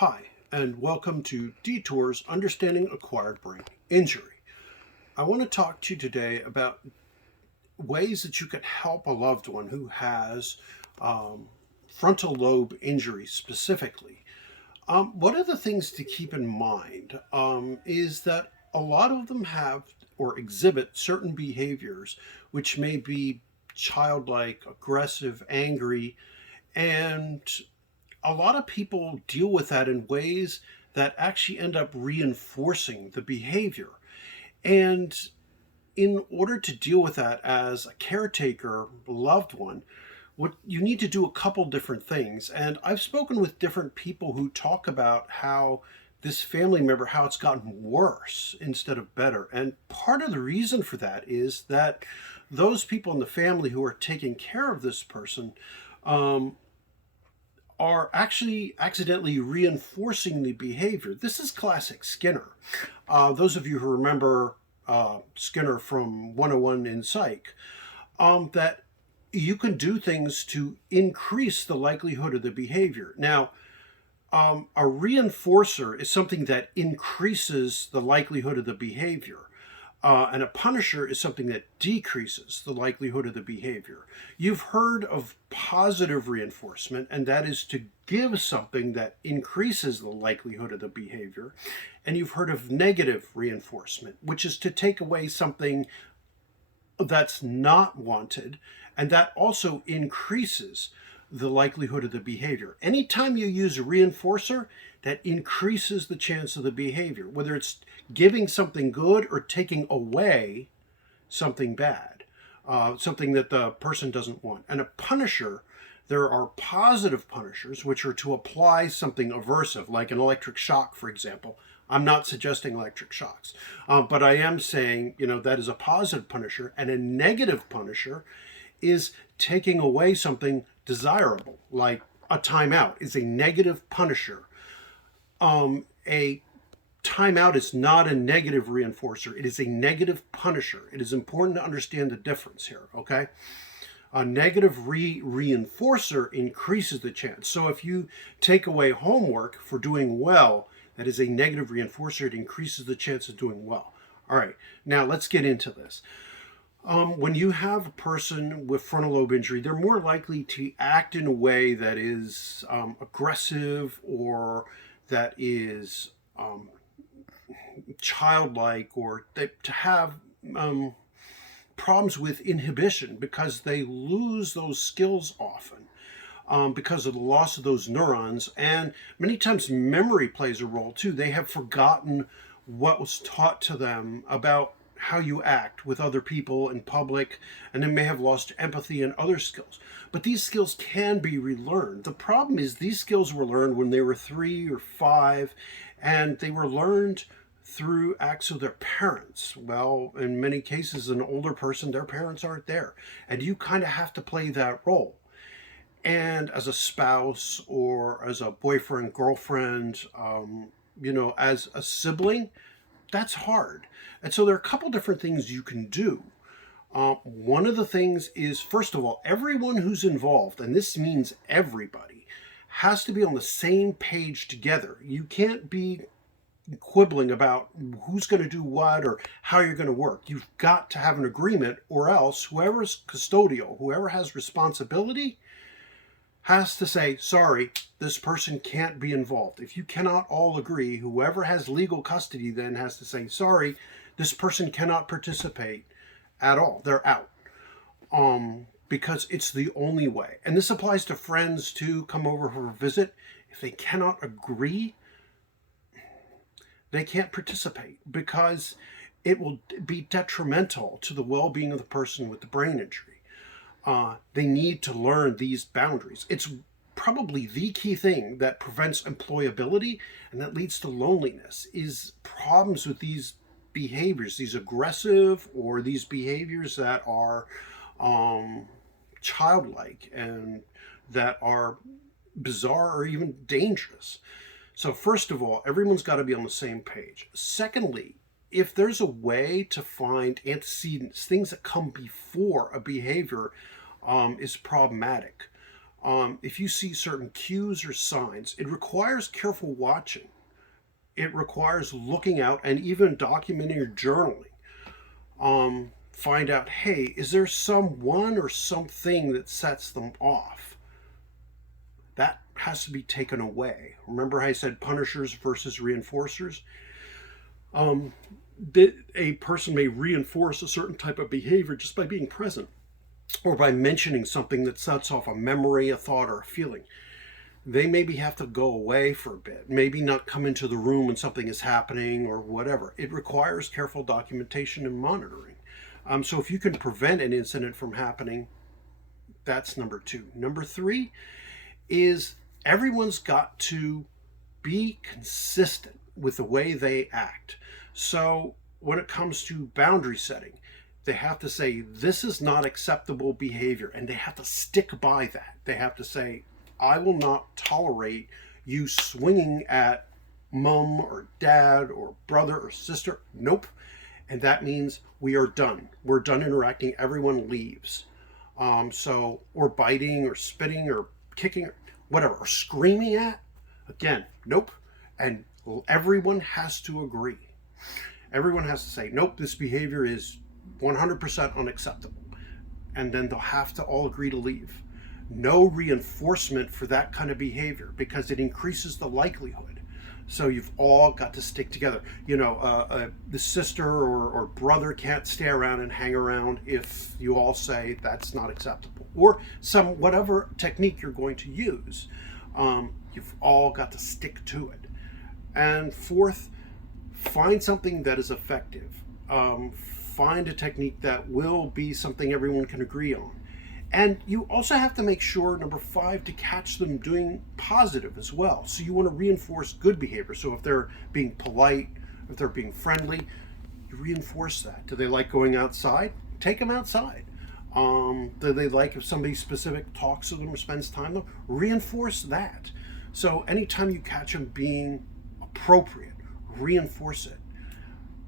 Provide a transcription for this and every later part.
Hi, and welcome to Detours Understanding Acquired Brain Injury. I want to talk to you today about ways that you can help a loved one who has frontal lobe injury specifically. One of the things to keep in mind is that a lot of them have or exhibit certain behaviors which may be childlike, aggressive, angry, and a lot of people deal with that in ways that actually end up reinforcing the behavior. And in order to deal with that as a caretaker, loved one, what you need to do a couple different things. And I've spoken with different people who talk about how this family member, how it's gotten worse instead of better. And part of the reason for that is that those people in the family who are taking care of this person um, are actually accidentally reinforcing the behavior. This is classic Skinner. Those of you who remember Skinner from 101 in Psych, that you can do things to increase the likelihood of the behavior. Now, a reinforcer is something that increases the likelihood of the behavior. And a punisher is something that decreases the likelihood of the behavior. You've heard of positive reinforcement, and that is to give something that increases the likelihood of the behavior. And you've heard of negative reinforcement, which is to take away something that's not wanted, and that also increases the likelihood of the behavior. Anytime you use a reinforcer, that increases the chance of the behavior, whether it's giving something good or taking away something bad, something that the person doesn't want. And a punisher, there are positive punishers, which are to apply something aversive, like an electric shock, for example. I'm not suggesting electric shocks, but I am saying, that is a positive punisher. And a negative punisher is taking away something desirable, like a timeout is a negative punisher. A timeout is not a negative reinforcer, it is a negative punisher. It is important to understand the difference here, okay? A negative reinforcer increases the chance. So if you take away homework for doing well, that is a negative reinforcer. It increases the chance of doing well. All right, now let's get into this. When you have a person with frontal lobe injury, they're more likely to act in a way that is aggressive or that is childlike, or to have problems with inhibition because they lose those skills often. Because of the loss of those neurons. And many times memory plays a role too. They have forgotten what was taught to them about how you act with other people in public, and they may have lost empathy and other skills. But these skills can be relearned. The problem is these skills were learned when they were 3 or 5, and they were learned through acts of their parents. Well, in many cases, an older person, their parents aren't there. And you kind of have to play that role. And as a spouse or as a boyfriend, girlfriend, as a sibling, that's hard. And so there are a couple different things you can do. One of the things is, first of all, everyone who's involved, and this means everybody, has to be on the same page together. You can't be quibbling about who's going to do what or how you're going to work. You've got to have an agreement, or else whoever's custodial, whoever has responsibility, has to say, sorry, this person can't be involved. If you cannot all agree, whoever has legal custody then has to say, sorry, this person cannot participate at all. They're out. Because it's the only way. And this applies to friends too, come over for a visit. If they cannot agree, they can't participate because it will be detrimental to the well-being of the person with the brain injury. They need to learn these boundaries. It's probably the key thing that prevents employability and that leads to loneliness is problems with these behaviors, these aggressive or these behaviors that are childlike and that are bizarre or even dangerous. So first of all, everyone's got to be on the same page. Secondly, if there's a way to find antecedents, things that come before a behavior is problematic. If you see certain cues or signs, it requires careful watching. It requires looking out and even documenting or journaling. Find out, hey, is there someone or something that sets them off? That has to be taken away. Remember how I said punishers versus reinforcers? Um, a person may reinforce a certain type of behavior just by being present or by mentioning something that sets off a memory, a thought, or a feeling. They maybe have to go away for a bit, maybe not come into the room when something is happening or whatever. It requires careful documentation and monitoring. So if you can prevent an incident from happening, that's number 2. Number 3 is everyone's got to be consistent with the way they act. So when it comes to boundary setting, they have to say, this is not acceptable behavior, and they have to stick by that. They have to say, I will not tolerate you swinging at mom or dad or brother or sister. Nope. And that means we are done. We're done interacting. Everyone leaves. Or biting or spitting or kicking or whatever, or screaming at. Again, nope. And everyone has to agree. Everyone has to say, nope, this behavior is 100% unacceptable. And then they'll have to all agree to leave. No reinforcement for that kind of behavior because it increases the likelihood. So you've all got to stick together. The sister or brother can't stay around and hang around if you all say that's not acceptable. Or whatever technique you're going to use. You've all got to stick to it. And 4th, find something that is effective. Find a technique that will be something everyone can agree on. And you also have to make sure, number 5, to catch them doing positive as well. So you want to reinforce good behavior. So if they're being polite, if they're being friendly, you reinforce that. Do they like going outside? Take them outside. Do they like if somebody specific talks to them or spends time with them? Reinforce that. So anytime you catch them being appropriate, reinforce it.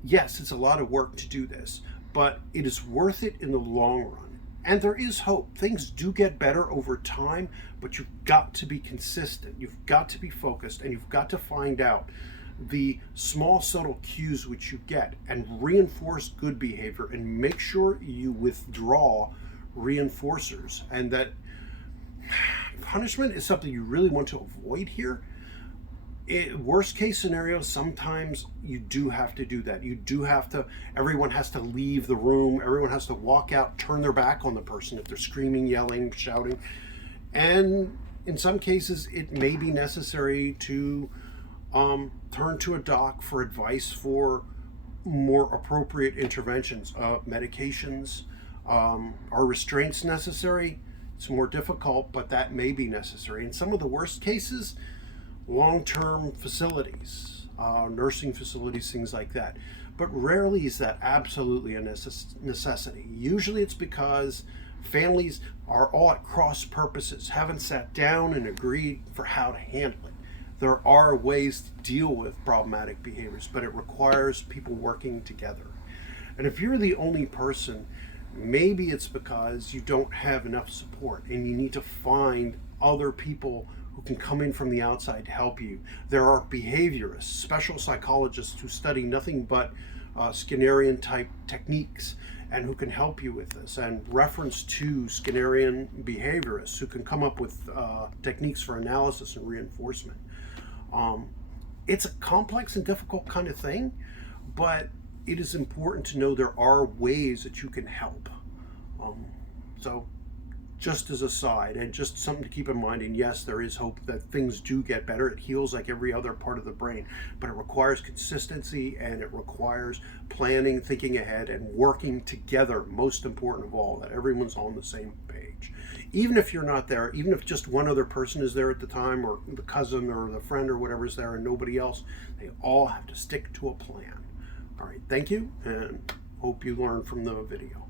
Yes, it's a lot of work to do this, but it is worth it in the long run. And there is hope. Things do get better over time, but you've got to be consistent. You've got to be focused, and you've got to find out the small, subtle cues which you get and reinforce good behavior and make sure you withdraw reinforcers. And that punishment is something you really want to avoid here. Worst case scenario, sometimes you do have to do that. Everyone has to leave the room. Everyone has to walk out, turn their back on the person if they're screaming, yelling, shouting. And in some cases, it may be necessary to turn to a doc for advice for more appropriate interventions. Medications, are restraints necessary? It's more difficult, but that may be necessary. In some of the worst cases, long-term facilities, nursing facilities, things like that. But rarely is that absolutely a necessity. Usually it's because families are all at cross purposes, haven't sat down and agreed for how to handle it. There are ways to deal with problematic behaviors, but it requires people working together. And if you're the only person, maybe it's because you don't have enough support and you need to find other people who can come in from the outside to help you. There are behaviorists, special psychologists who study nothing but Skinnerian type techniques and who can help you with this, and reference to Skinnerian behaviorists who can come up with techniques for analysis and reinforcement. It's a complex and difficult kind of thing, but it is important to know there are ways that you can help. So just as a side, and just something to keep in mind, and yes, there is hope that things do get better. It heals like every other part of the brain, but it requires consistency, and it requires planning, thinking ahead, and working together. Most important of all, that everyone's on the same page. Even if you're not there, even if just one other person is there at the time, or the cousin or the friend or whatever is there and nobody else, they all have to stick to a plan. All right, thank you, and hope you learned from the video.